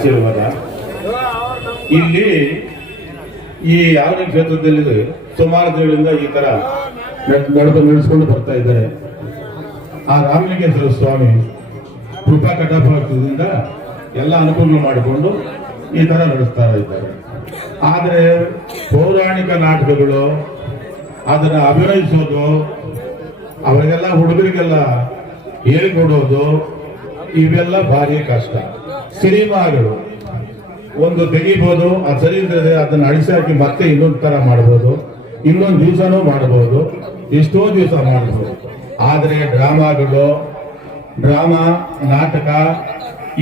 ಆಶೀರ್ವಾದ. ಇಲ್ಲಿ ಈ ಯಾವನ ಕ್ಷೇತ್ರದಲ್ಲಿ ಸುಮಾರು ದಿನಗಳಿಂದ ಈ ತರ ನಡೆಸ್ಕೊಂಡು ಬರ್ತಾ ಇದ್ದಾರೆ. ಆ ರಾಮಲಿಂಗೇಶ್ವರ ಸ್ವಾಮಿ ಕೃಪಾ ಕಟಾಕ್ಷದಿಂದ ಎಲ್ಲ ಅನುಕೂಲ ಮಾಡಿಕೊಂಡು ಈ ತರ ನಡೆಸ್ತಾ ಇದ್ದಾರೆ. ಆದರೆ ಪೌರಾಣಿಕ ನಾಟಕಗಳು ಅದನ್ನ ಅಭಿನಯಿಸೋದು, ಅವರಿಗೆಲ್ಲ ಹುಡುಗರಿಗೆಲ್ಲ ಹೇಳಿಕೊಡೋದು ಇವೆಲ್ಲ ಭಾರಿ ಕಷ್ಟ. ಸಿನಿಮಾಗಳು ಒಂದು ತೆಗಿಬಹುದು, ಅದು ಸರಿ ಇದ್ರೆ ಅದನ್ನ ಅಳಿಸಿ ಹಾಕಿ ಮತ್ತೆ ಇನ್ನೊಂದು ತರ ಮಾಡಬಹುದು, ಇನ್ನೊಂದು ದಿವಸನೂ ಮಾಡಬಹುದು, ಎಷ್ಟೋ ದಿವಸ ಮಾಡಬಹುದು. ಆದರೆ ಡ್ರಾಮಾ ನಾಟಕ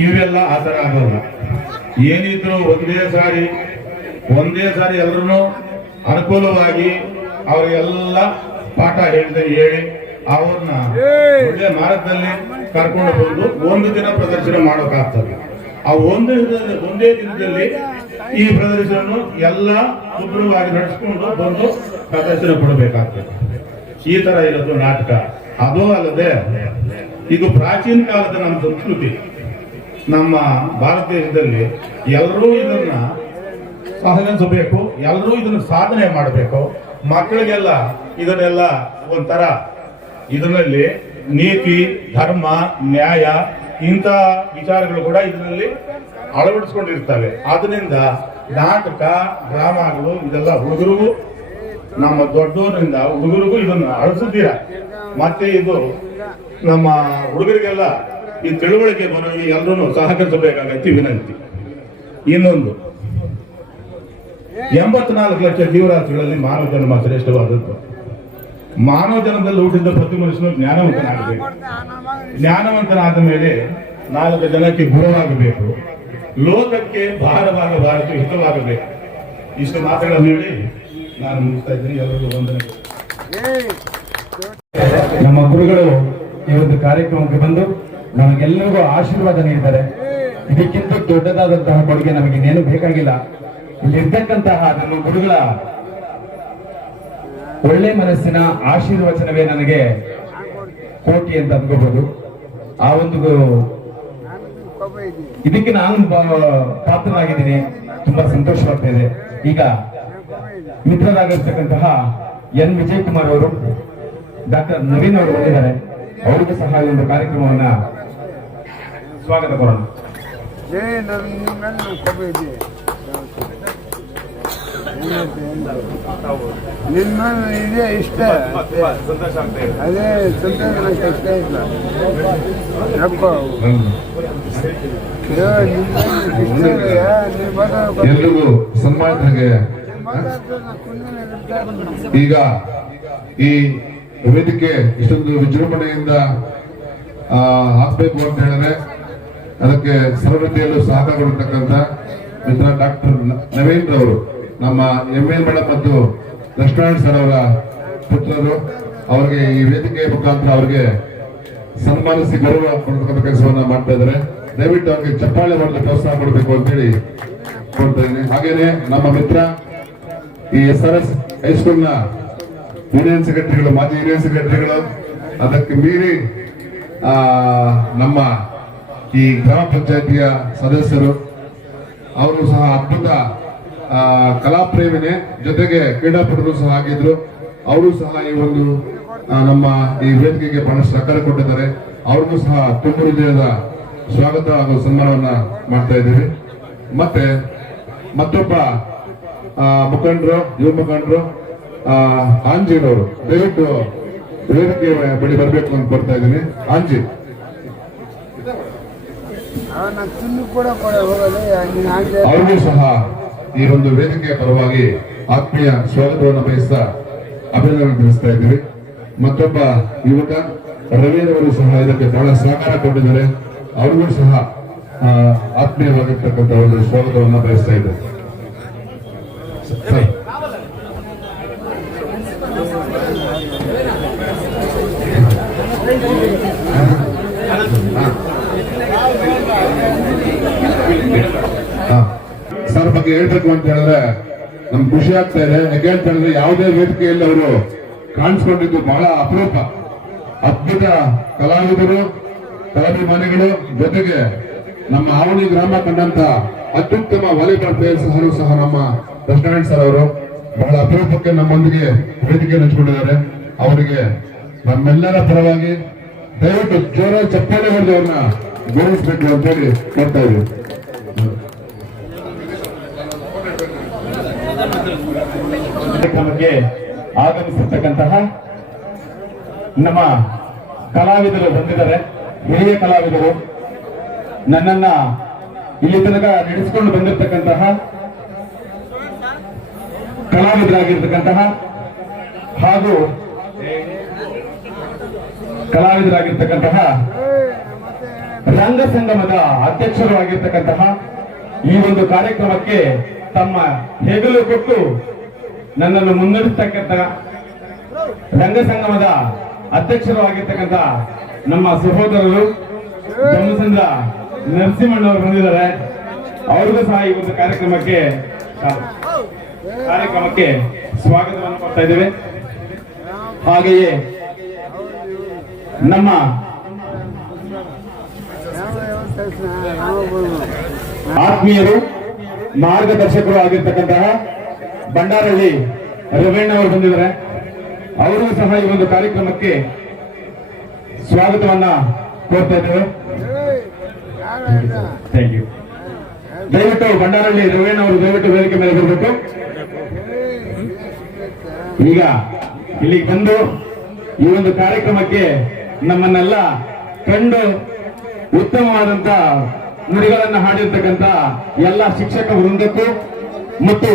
ಇವೆಲ್ಲ ಆ ಥರ ಆಗಲ್ಲ. ಏನಿದ್ರು ಒಂದೇ ಸಾರಿ ಎಲ್ಲರನ್ನು ಅನುಕೂಲವಾಗಿ ಅವರಿಗೆಲ್ಲ ಪಾಠ ಹೇಳಿ ಅವ್ರನ್ನ ಒಳ್ಳೆ ಮಾರ್ಗದಲ್ಲಿ ಕರ್ಕೊಂಡು ಬಂದು ಒಂದು ದಿನ ಪ್ರದರ್ಶನ ಮಾಡೋಕ್ಕಾಗ್ತದೆ. ಆ ಒಂದೇ ದಿನದಲ್ಲಿ ಈ ಪ್ರದರ್ಶನ ಎಲ್ಲ ಶುಭ್ರವಾಗಿ ನಡೆಸ್ಕೊಂಡು ಬಂದು ಪ್ರದರ್ಶನ ಕೊಡಬೇಕಾಗ್ತದೆ. ಈ ತರ ಇರೋದು ನಾಟಕ. ಅದು ಅಲ್ಲದೆ ಇದು ಪ್ರಾಚೀನ ಕಾಲದ ನಮ್ಮ ಸಂಸ್ಕೃತಿ. ನಮ್ಮ ಭಾರತ ದೇಶದಲ್ಲಿ ಎಲ್ಲರೂ ಇದನ್ನ ಸಹನಿಸಬೇಕು, ಎಲ್ಲರೂ ಇದನ್ನ ಸಾಧನೆ ಮಾಡಬೇಕು. ಮಕ್ಕಳಿಗೆಲ್ಲ ಇದನ್ನೆಲ್ಲ ಒಂಥರ ಇದರಲ್ಲಿ ನೀತಿ, ಧರ್ಮ, ನ್ಯಾಯ ಇಂಥ ವಿಚಾರಗಳು ಕೂಡ ಇದರಲ್ಲಿ ಅಳವಡಿಸ್ಕೊಂಡಿರ್ತವೆ. ಅದರಿಂದ ನಾಟಕ, ಡ್ರಾಮಾಗಳು ಇದೆಲ್ಲ ಹುಡುಗರಿಗೂ, ನಮ್ಮ ದೊಡ್ಡವರಿಂದ ಹುಡುಗರಿಗೂ ಇದನ್ನು ಅಳಿಸಿದ್ದೀರ. ಮತ್ತೆ ಇದು ನಮ್ಮ ಹುಡುಗರಿಗೆಲ್ಲ ಈ ತಿಳುವಳಿಕೆ ಬರೋದು ಎಲ್ಲರೂ ಸಹಕರಿಸಬೇಕಾಗತ್ತೆ ವಿನಂತಿ. ಇನ್ನೊಂದು 84 ಲಕ್ಷ ಜೀವರಾಶಿಗಳಲ್ಲಿ ಮಾನವ ಜನ್ಮ ಶ್ರೇಷ್ಠವಾದದ್ದು. ಮಾನವ ಜನ್ಮದಲ್ಲಿ ಹುಟ್ಟಿದ ಪ್ರತಿ ಮನುಷ್ಯನು ಜ್ಞಾನವಂತನಾಗಬೇಕು. ಜ್ಞಾನವಂತನಾದ ಮೇಲೆ 4 ಜನಕ್ಕೆ ಗುಣವಾಗಬೇಕು, ಲೋಕಕ್ಕೆ ಭಾರವಾಗಬಾರದು, ಹಿತವಾಗಬೇಕು. ಇಷ್ಟು ಮಾತುಗಳನ್ನು ಹೇಳಿ ನಾನು ಮುಗಿಸ್ತಾ ಇದ್ದೀನಿ. ಎಲ್ಲರಿಗೂ ವಂದನೆ. ನಮ್ಮ ಗುರುಗಳು ಈ ಒಂದು ಕಾರ್ಯಕ್ರಮಕ್ಕೆ ಬಂದು ನಮಗೆಲ್ಲರಿಗೂ ಆಶೀರ್ವಾದ ನೀಡಿದ್ದಾರೆ. ಇದಕ್ಕಿಂತ ದೊಡ್ಡದಾದಂತಹ ಕೊಡುಗೆ ನಮಗೆ ಇನ್ನೇನು ಬೇಕಾಗಿಲ್ಲ. ಇಲ್ಲಿರ್ತಕ್ಕಂತಹ ನಮ್ಮ ಗುರುಗಳ ಒಳ್ಳೆ ಮನಸ್ಸಿನ ಆಶೀರ್ವಚನವೇ ನನಗೆ ಕೋಟಿ ಅಂತ ಅನ್ಕೋಬಹುದು. ಆ ಒಂದು ಇದಕ್ಕೆ ನಾನು ಪಾತ್ರನಾಗಿದ್ದೀನಿ. ತುಂಬಾ ಸಂತೋಷವಾಗ್ತಾ ಇದೆ. ಈಗ ಮಿತ್ರರಾಗಿರ್ತಕ್ಕಂತಹ ಎನ್ ವಿಜಯ್ ಕುಮಾರ್ ಅವರು, ಡಾಕ್ಟರ್ ನವೀನ್ ಅವರು ಬಂದಿದ್ದಾರೆ. ಅವರಿಗೂ ಸಹ ಈ ಒಂದು ಕಾರ್ಯಕ್ರಮವನ್ನ ಸ್ವಾಗತ ಕೊಡೋಣ. ನಿಮ್ಮ ಇದೆ ಇಷ್ಟ, ಅದೇ ಸಂತೋಷ ಕಷ್ಟ ಇಲ್ಲ. ಎಲ್ರಿಗೂ ಸನ್ಮಾನಿತರಿಗೆ ಈಗ ಈ ವೇದಿಕೆ ಇಷ್ಟೊಂದು ವಿಜೃಂಭಣೆಯಿಂದ ಹಾಕಬೇಕು ಅಂತ ಹೇಳಿದ್ರೆ ಅದಕ್ಕೆ ಸರ್ವರೀತಿಯಲ್ಲೂ ಸಹಕಾರ ಕೊಡತಕ್ಕಂಥ ಮಿತ್ರ ಡಾಕ್ಟರ್ ನವೀನ್ ರವರು, ನಮ್ಮ ಎಂ.ಎಲ್. ಮೇಡಮ್ ಮತ್ತು ಲಕ್ಷ್ಮಣ ಸರ್ ಅವರ ಪುತ್ರರು, ಅವರಿಗೆ ಈ ವೇದಿಕೆ ಮುಖಾಂತರ ಅವರಿಗೆ ಸನ್ಮಾನಿಸಿ ಗೌರವ ಕೊಡತಕ್ಕಂಥ ಕೆಲಸವನ್ನ ಮಾಡ್ತಾ ಇದ್ದಾರೆ. ದಯವಿಟ್ಟು ಅವ್ರಿಗೆ ಚಪ್ಪಾಳೆ ಮಾಡಲು ಪ್ರೋತ್ಸಾಹ ಕೊಡಬೇಕು ಅಂತೇಳಿ ಕೊಡ್ತಾ ಇದ್ದೀನಿ. ಹಾಗೇನೆ ನಮ್ಮ ಮಿತ್ರ ಈ SRS ಹೈಸ್ಕೂಲ್ನ ಯೂನಿಯನ್ ಸೆಕ್ರೆಟರಿಗಳು, ಮಾಜಿ ಯೂನಿಯನ್ ಸೆಕ್ರೆಟರಿಗಳು, ಅದಕ್ಕೆ ಮೀರಿ ನಮ್ಮ ಈ ಗ್ರಾಮ ಪಂಚಾಯತಿಯ ಸದಸ್ಯರು, ಅವರು ಸಹ ಅದ್ಭುತ ಕಲಾಪ್ರೇಮಿನೇ, ಜೊತೆಗೆ ಕ್ರೀಡಾಪಟುಗಳು ಸಹ ಆಗಿದ್ರು. ಅವರು ಸಹ ಈ ಒಂದು ನಮ್ಮ ಈ ವೇದಿಕೆಗೆ ಬಹಳಷ್ಟು ಸಹಕಾರ ಕೊಟ್ಟಿದ್ದಾರೆ. ಅವ್ರಿಗೂ ಸಹ ತುಂಬ ಹೃದಯದ ಸ್ವಾಗತ ಹಾಗೂ ಸನ್ಮಾನವನ್ನ ಮಾಡ್ತಾ ಇದ್ದೀವಿ. ಮತ್ತೆ ಮತ್ತೊಬ್ಬ ಮುಖಂಡರು, ಯುವ ಮುಖಂಡರು ಆಂಜಿನವರು, ದಯವಿಟ್ಟು ವೇದಿಕೆ ಬಳಿ ಬರಬೇಕು ಅಂತ ಬರ್ತಾ ಇದ್ದೀನಿ. ಆಂಜಿ ಅವ್ರಿಗೂ ಸಹ ಈ ಒಂದು ವೇದಿಕೆಯ ಪರವಾಗಿ ಆತ್ಮೀಯ ಸ್ವಾಗತವನ್ನು ಬಯಸ್ತಾ ಅಭಿನಂದನೆ ತಿಳಿಸ್ತಾ ಇದ್ದೀವಿ. ಮತ್ತೊಬ್ಬ ಯುವಕ ರವೀಂದ್ರವರು ಸಹ ಇದಕ್ಕೆ ಬಹಳ ಸಹಕಾರ ಕೊಟ್ಟಿದ್ದಾರೆ. ಅವ್ರಿಗೂ ಸಹ ಆತ್ಮೀಯವಾಗಿರ್ತಕ್ಕಂಥ ಒಂದು ಸ್ವಾಗತವನ್ನು ಬಯಸ್ತಾ ಇದ್ದಾರೆ. ಸರ್ ಬಗ್ಗೆ ಹೇಳ್ಬೇಕು ಅಂತ ಹೇಳಿದ್ರೆ ನಮ್ಗೆ ಖುಷಿ ಆಗ್ತಾ ಇದೆ. ಯಾಕೆ ಅಂತ ಹೇಳಿದ್ರೆ ಯಾವುದೇ ವೇದಿಕೆಯಲ್ಲಿ ಅವರು ಕಾಣಿಸ್ಕೊಂಡಿದ್ದು ಬಹಳ ಅಪರೂಪ. ಅದ್ಭುತ ಕಲಾವಿದರು, ಕಲಾಭಿಮಾನಿಗಳು, ಜೊತೆಗೆ ನಮ್ಮ ಆವಣಿ ಗ್ರಾಮ ಕಂಡಂತ ಅತ್ಯುತ್ತಮ ವಾಲಿಬಾಲ್ ಪ್ಲೇಯರ್ ಸಹ ನಮ್ಮ ರೆಸ್ಟೋರೆಂಟ್ ಸರ್ ಅವರು ಬಹಳ ಅಪರೂಪಕ್ಕೆ ನಮ್ಮೊಂದಿಗೆ ವೇದಿಕೆ ಹಂಚಿಕೊಂಡಿದ್ದಾರೆ. ಅವರಿಗೆ ನಮ್ಮೆಲ್ಲರ ಪರವಾಗಿ ದಯವಿಟ್ಟು ಜೋರ ಚಪ್ಪಾಳೆ ಹೊಡೆದು ಅವ್ರನ್ನ ಗೌರವಿಸಬೇಕು ಅಂತೇಳಿ ಕೊಡ್ತಾ ಇದ್ದೀವಿ. ಕಾರ್ಯಕ್ರಮಕ್ಕೆ ಆಗಮಿಸಿರ್ತಕ್ಕಂತಹ ನಮ್ಮ ಕಲಾವಿದರು ಬಂದಿದ್ದಾರೆ. ಹಿರಿಯ ಕಲಾವಿದರು ನನ್ನನ್ನ ಇಲ್ಲಿ ತನಕ ನಡೆಸಿಕೊಂಡು ಬಂದಿರತಕ್ಕಂತಹ ಕಲಾವಿದರಾಗಿರ್ತಕ್ಕಂತಹ ಹಾಗೂ ಕಲಾವಿದರಾಗಿರ್ತಕ್ಕಂತಹ ರಂಗ ಸಂಗಮದ ಅಧ್ಯಕ್ಷರು ಆಗಿರ್ತಕ್ಕಂತಹ ಈ ಒಂದು ಕಾರ್ಯಕ್ರಮಕ್ಕೆ ತಮ್ಮ ಹೆಗಲು ಕೊಟ್ಟು ನನ್ನನ್ನು ಮುನ್ನಡೆಸ್ತಕ್ಕಂಥ ರಂಗ ಸಂಗಮದ ಅಧ್ಯಕ್ಷರು ಆಗಿರ್ತಕ್ಕಂಥ ನಮ್ಮ ಸಹೋದರರು ಜಮ್ಮಸಂದ್ರ ನರಸಿಂಹಣ್ಣವರು ಬಂದಿದ್ದಾರೆ. ಅವ್ರಿಗೂ ಸಹ ಈ ಒಂದು ಕಾರ್ಯಕ್ರಮಕ್ಕೆ ಸ್ವಾಗತವನ್ನು ಕೊಡ್ತಾ ಇದ್ದೇವೆ. ಹಾಗೆಯೇ ನಮ್ಮ ಆತ್ಮೀಯರು ಮಾರ್ಗದರ್ಶಕರು ಆಗಿರ್ತಕ್ಕಂತಹ ಬಂಡಾರಹಳ್ಳಿ ರವೀಣ್ಣವರು ಬಂದಿದ್ದಾರೆ. ಅವರಿಗೂ ಸಹ ಈ ಒಂದು ಕಾರ್ಯಕ್ರಮಕ್ಕೆ ಸ್ವಾಗತವನ್ನ ಕೋರ್ತಾ ಇದ್ದೇವೆ. Thank you. ದಯವಿಟ್ಟು ಬಂಡಾರಹಳ್ಳಿ ರವೀಣ್ಣವರು ದಯವಿಟ್ಟು ವೇದಿಕೆ ಮೇಲೆ ಬರಬೇಕು. ಈಗ ಇಲ್ಲಿಗೆ ಬಂದು ಈ ಒಂದು ಕಾರ್ಯಕ್ರಮಕ್ಕೆ ನಮ್ಮನ್ನೆಲ್ಲ ಕಂಡು ಉತ್ತಮವಾದಂತ ನುಡಿಗಳನ್ನ ಹಾಡಿರ್ತಕ್ಕಂಥ ಎಲ್ಲ ಶಿಕ್ಷಕ ವೃಂದಕ್ಕೂ ಮತ್ತು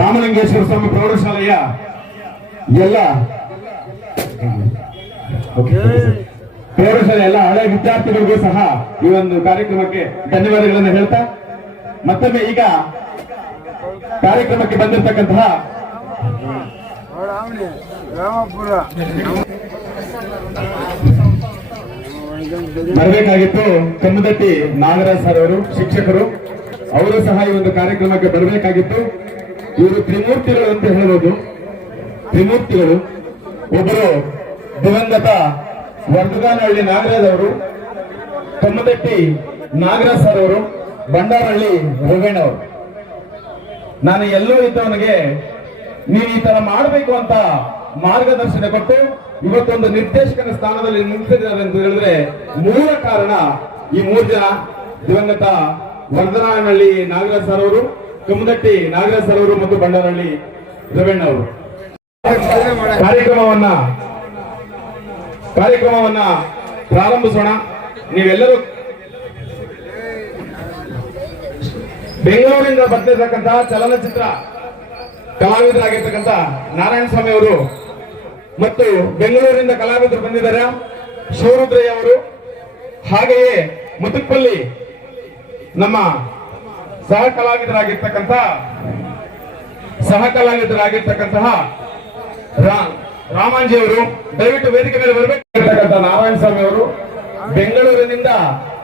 ರಾಮಲಿಂಗೇಶ್ವರ ಸ್ವಾಮಿ ಪ್ರೌಢಶಾಲೆಯ ಎಲ್ಲ ಪ್ರೌಢಶಾಲೆ ಎಲ್ಲ ಹಳೆ ವಿದ್ಯಾರ್ಥಿಗಳಿಗೂ ಸಹ ಈ ಒಂದು ಕಾರ್ಯಕ್ರಮಕ್ಕೆ ಧನ್ಯವಾದಗಳನ್ನು ಹೇಳ್ತಾ ಮತ್ತೊಮ್ಮೆ ಈಗ ಕಾರ್ಯಕ್ರಮಕ್ಕೆ ಬಂದಿರತಕ್ಕಂತಹ ರಾಮಪುರ ಬರಬೇಕಾಗಿತ್ತು ಕಮ್ಮದಟ್ಟಿ ನಾಗರಾಜ್ ಸರ್ ಅವರು ಶಿಕ್ಷಕರು. ಅವರು ಸಹ ಈ ಒಂದು ಕಾರ್ಯಕ್ರಮಕ್ಕೆ ಬರಬೇಕಾಗಿತ್ತು. ಇವರು ತ್ರಿಮೂರ್ತಿಗಳು ಅಂತ ಹೇಳ್ಬೋದು. ತ್ರಿಮೂರ್ತಿಗಳು ಒಬ್ಬರು ದಿವಂಗತ ವರ್ಧಗಾನಹಳ್ಳಿ ನಾಗರಾಜ್ ಅವರು, ಕಮ್ಮದಟ್ಟಿ ನಾಗರಾಜ್ ಸರ್ ಅವರು, ಬಂಡಾರಹಳ್ಳಿ ರವೀಣ್ ಅವರು. ನಾನು ಎಲ್ಲೋ ಇದ್ದವನಿಗೆ ನೀವು ಈ ತರ ಮಾಡಬೇಕು ಅಂತ ಮಾರ್ಗದರ್ಶನ ಕೊಟ್ಟು ಇವತ್ತೊಂದು ನಿರ್ದೇಶಕನ ಸ್ಥಾನದಲ್ಲಿ ನಿಲ್ಲಿಸಿದ್ದಾರೆ ಅಂತ ಹೇಳಿದ್ರೆ ಮೂಲ ಕಾರಣ ಈ ಮೂರು ಜನ ದಿವಂಗತ ವರ್ಧನಾನಹಳ್ಳಿ ನಾಗರಾಜ್ ಸರ್ ಅವರು, ಕಮ್ಮದಟ್ಟಿ ನಾಗರಾಜ್ ಸರ್ ಅವರು ಮತ್ತು ಬಂಡಾರಹಳ್ಳಿ ರವೀಣ್ ಅವರು. ಕಾರ್ಯಕ್ರಮವನ್ನ ಪ್ರಾರಂಭಿಸೋಣ. ನೀವೆಲ್ಲರೂ ಬೆಂಗಳೂರಿಂದ ಬರ್ತಿರ್ತಕ್ಕಂತಹ ಚಲನಚಿತ್ರ ಕಲಾವಿದರಾಗಿರ್ತಕ್ಕಂಥ ನಾರಾಯಣ ಸ್ವಾಮಿ ಅವರು ಮತ್ತು ಬೆಂಗಳೂರಿನಿಂದ ಕಲಾವಿದರು ಬಂದಿದ್ದಾರೆ ಶಿವರುದ್ರಯ್ಯ ಅವರು. ಹಾಗೆಯೇ ಮುತುಕಪಲ್ಲಿ ನಮ್ಮ ಸಹ ಕಲಾವಿದರಾಗಿರ್ತಕ್ಕಂತಹ ರಾಮಾಂಜಿ ಅವರು ದಯವಿಟ್ಟು ವೇದಿಕೆ ಮೇಲೆ ಬರಬೇಕಾಗಿರ್ತಕ್ಕಂಥ ನಾರಾಯಣ ಸ್ವಾಮಿ ಅವರು ಬೆಂಗಳೂರಿನಿಂದ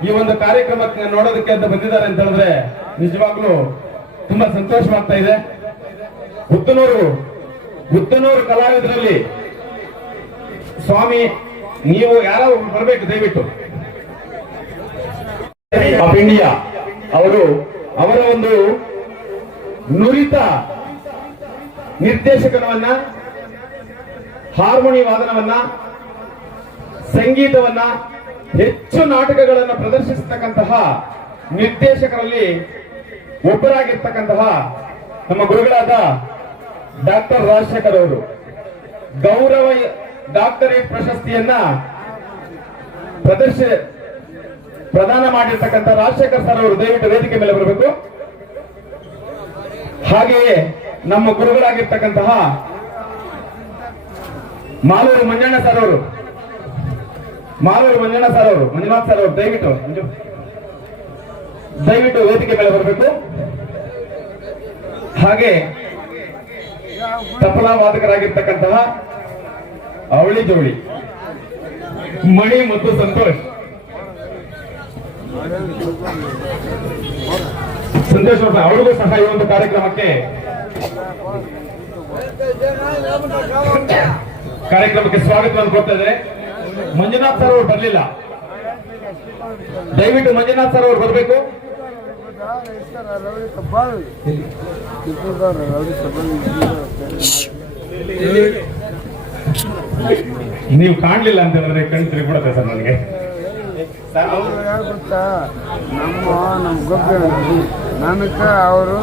ಈ ಒಂದು ಕಾರ್ಯಕ್ರಮಕ್ಕೆ ನೋಡೋದಕ್ಕೆ ಅಂತ ಬಂದಿದ್ದಾರೆ ಅಂತ ಹೇಳಿದ್ರೆ ನಿಜವಾಗ್ಲೂ ತುಂಬಾ ಸಂತೋಷವಾಗ್ತಾ ಇದೆ. ಉತ್ತನೂರು ಕಲಾವಿದರಲ್ಲಿ ಸ್ವಾಮಿ ನೀವು ಯಾರೋ ಬರಬೇಕು ದಯವಿಟ್ಟು. ಆಫ್ ಇಂಡಿಯಾ ಅವರು ಅವರ ಒಂದು ನುರಿತ ನಿರ್ದೇಶಕನವನ್ನ, ಹಾರ್ಮೋನಿ ವಾದನವನ್ನ, ಸಂಗೀತವನ್ನ, ಹೆಚ್ಚು ನಾಟಕಗಳನ್ನು ಪ್ರದರ್ಶಿಸತಕ್ಕಂತಹ ನಿರ್ದೇಶಕರಲ್ಲಿ ಒಬ್ಬರಾಗಿರ್ತಕ್ಕಂತಹ ನಮ್ಮ ಗುರುಗಳಾದ ಡಾಕ್ಟರ್ ರಾಜಶೇಖರ್ ಅವರು ಗೌರವ ಡಾಕ್ಟರೇಟ್ ಪ್ರಶಸ್ತಿಯನ್ನ ಪ್ರದಾನ ಮಾಡಿರ್ತಕ್ಕಂಥ ರಾಜಶೇಖರ್ ಸರ್ ಅವರು ದಯವಿಟ್ಟು ವೇದಿಕೆ ಮೇಲೆ ಬರಬೇಕು. ಹಾಗೆಯೇ ನಮ್ಮ ಗುರುಗಳಾಗಿರ್ತಕ್ಕಂತಹ ಮಾಲೂರು ಮಂಜಣ್ಣ ಸರ್ ಅವರು, ಮಂಜುನಾಥ್ ಸರ್ ಅವರು ದಯವಿಟ್ಟು ವೇದಿಕೆ ಮೇಲೆ ಬರಬೇಕು. ಹಾಗೆ ತಬಲಾ ವಾದಕರಾಗಿರ್ತಕ್ಕಂತಹ ಅವಳಿ ಜೋಳಿ ಮಣಿ ಮತ್ತು ಸಂತೋಷ್ ಅವರಿಗೂ ಸಹ ಈ ಒಂದು ಕಾರ್ಯಕ್ರಮಕ್ಕೆ ಸ್ವಾಗತವನ್ನು ಕೊಡ್ತಾ ಇದ್ದಾರೆ. ಮಂಜುನಾಥ್ ಸರ್ ಅವರು ಬರಲಿಲ್ಲ, ದಯವಿಟ್ಟು ಮಂಜುನಾಥ್ ಸರ್ ಅವರು ಬರಬೇಕು. ರೌಡಿ ಕಬ್ಬಾಳ್ ರೌಡಿ ಕಬ್ಬಾಳ್ ನೀವು ಕಾಣ್ಲಿಲ್ಲ ಅಂತ ಹೇಳಿದ್ರೆ ಕಣ್ ತಿರುಗ್ಬಿಡುತ್ತೆ ಸರ್ ನನಗೆ. ಅವ್ರು ಯಾರು ಗೊತ್ತಾ, ನಮ್ಮ ಗೊಬ್ಬರ ನನಗೆ ಅವರು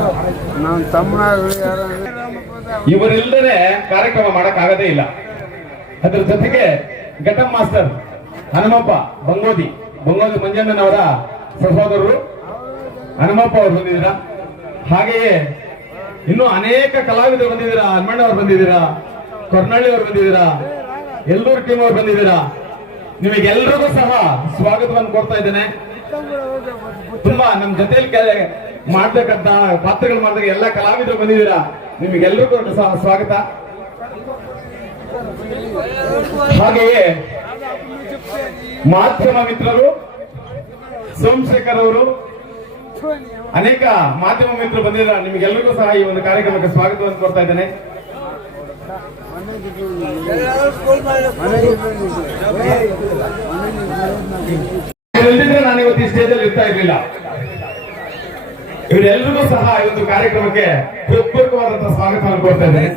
ನಮ್ಮ ತಮ್ಮನಾಗಲಿ ಯಾರು ಇವರೆಲ್ಲರೇ ಕಾರ್ಯಕ್ರಮ ಮಾಡಕ್ ಆಗದೇ ಇಲ್ಲ. ಅದ್ರ ಜೊತೆಗೆ ಘಟಂ ಮಾಸ್ಟರ್ ಹನುಮಪ್ಪ ಬಂಗೋದಿ ಮಂಜಣ್ಣನವರ ಸಹೋದರರು ಹನುಮಪ್ಪ ಅವರು ಬಂದಿದ್ದೀರಾ. ಹಾಗೆಯೇ ಇನ್ನು ಅನೇಕ ಕಲಾವಿದರು ಬಂದಿದ್ದೀರಾ. ಹನುಮಣ್ಣ ಅವರು ಬಂದಿದ್ದೀರಾ, ಕೊರ್ನಳ್ಳಿ ಅವರು ಬಂದಿದ್ದೀರಾ, ಎಲ್ಲೂರು ಟೀಮ್ ಅವರು ಬಂದಿದ್ದೀರಾ. ನಿಮಗೆಲ್ಲರಿಗೂ ಸಹ ಸ್ವಾಗತವನ್ನು ಕೊಡ್ತಾ ಇದ್ದೇನೆ. ತುಂಬಾ ನಮ್ಮ ಜೊತೆಯಲ್ಲಿ ಮಾಡ್ತಕ್ಕಂತ ಪಾತ್ರಗಳು ಮಾಡಿದಾಗ ಎಲ್ಲ ಕಲಾವಿದರು ಬಂದಿದ್ದೀರಾ. ನಿಮಗೆಲ್ಲರಿಗೂ ಸಹ ಸ್ವಾಗತ. ಹಾಗೆಯೇ ಮಾಧ್ಯಮ ಮಿತ್ರರು ಸೋಮಶೇಖರ್ ಅವರು, ಅನೇಕ ಮಾಧ್ಯಮ ಮಿತ್ರರು ಬಂದಿದ್ದಾರೆ. ನಿಮಗೆಲ್ಲರಿಗೂ ಸಹ ಈ ಒಂದು ಕಾರ್ಯಕ್ರಮಕ್ಕೆ ಸ್ವಾಗತವನ್ನು ಕೊಡ್ತಾ ಇದ್ದೇನೆ. ಇಲ್ಲದಿದ್ರೆ ನಾನು ಇವತ್ತು ಈ ಸ್ಟೇಜ್ ಅಲ್ಲಿ ಇರ್ತಾ ಇರ್ಲಿಲ್ಲ. ಇವರೆಲ್ಲರಿಗೂ ಸಹ ಈ ಒಂದು ಕಾರ್ಯಕ್ರಮಕ್ಕೆ ಹೃತ್ಪೂರ್ವಕವಾದಂತಹ ಸ್ವಾಗತವನ್ನು ಕೊಡ್ತಾ ಇದ್ದೇನೆ.